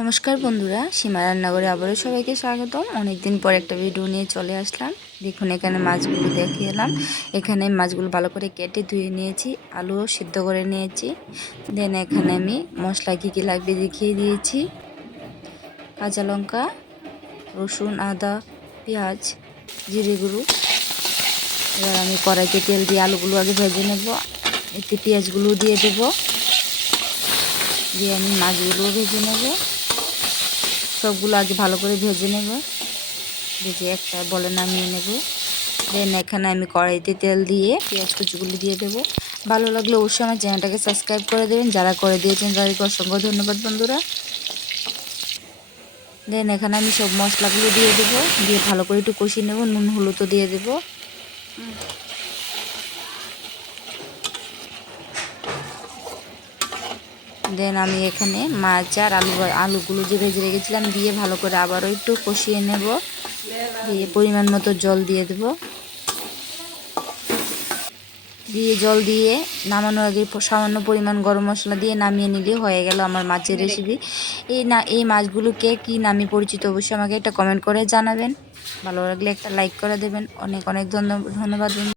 নমস্কার বন্ধুরা, সীমা রান্নাঘরে আবারও সবাইকে স্বাগতম। অনেকদিন পর একটা ভিডিও নিয়ে চলে আসলাম। দেখুন এখানে মাছগুলো দেখিয়ে এলাম। এখানে মাছগুলো ভালো করে কেটে ধুয়ে নিয়েছি, আলুও সিদ্ধ করে নিয়েছি। দেন এখানে আমি মশলা কী কী লাগবে দেখিয়ে দিয়েছি। কাঁচা লঙ্কা, রসুন, আদা, পেঁয়াজ, জিরে গুঁড়ো। এবার আমি কড়াইতে তেল দিয়ে আলুগুলো আগে ভেজে নেব। এতে পেঁয়াজগুলো দিয়ে দেব, দিয়ে আমি মাছগুলোও ভেজে নেব। সবগুলো আগে ভালো করে ভেজে নেব, ভেজে একটা বলে নামিয়ে নেব। দেন এখানে আমি কড়াইতে তেল দিয়ে পেঁয়াজ কুচিগুলো দিয়ে দেবো। ভালো লাগলে অবশ্যই আমার চ্যানেলটাকে সাবস্ক্রাইব করে দেবেন, যারা করে দিয়েছেন তাদেরকে অসংখ্য ধন্যবাদ বন্ধুরা। দেন এখানে আমি সব মশলাগুলো দিয়ে দেবো, দিয়ে ভালো করে একটু কষিয়ে নেব। নুন হলুদও দিয়ে দেবো। দেন আমি এখানে মাছ আর আলুগুলো যে ভেজে রেখেছিলাম দিয়ে ভালো করে আবারও একটু কষিয়ে নেব। দিয়ে পরিমাণ মতো জল দিয়ে দেব, দিয়ে জল দিয়ে নামানোর আগে সামান্য পরিমাণ গরম মশলা দিয়ে নামিয়ে নিলে হয়ে গেল আমার মাছের রেসিপি। এই মাছগুলোকে কী নামে পরিচিত অবশ্যই আমাকে একটা কমেন্ট করে জানাবেন। ভালো লাগলে একটা লাইক করে দেবেন। অনেক অনেক ধন্যবাদ।